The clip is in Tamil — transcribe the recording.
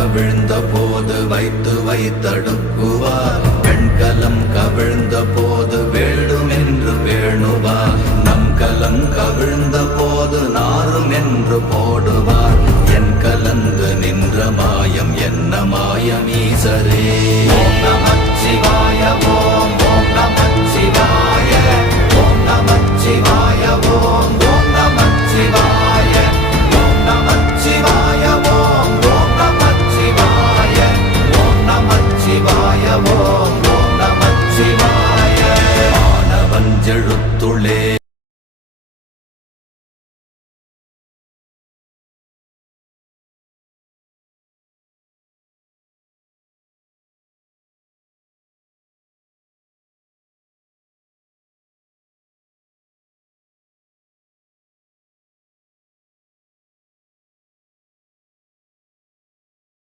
கவிழ்ந்த போது வைத்து வைத்தடுக்குவார். பெண்கலம் கவிழ்ந்த போது வேண்டுமென்று வேணுவார். நம் கலம் கவிழ்ந்த போது நாரும் என்று போடுவார். என் கலந்து நின்ற மாயம் என்ன மாயம் ஈசரே. ஓம் நமச்சிவாய.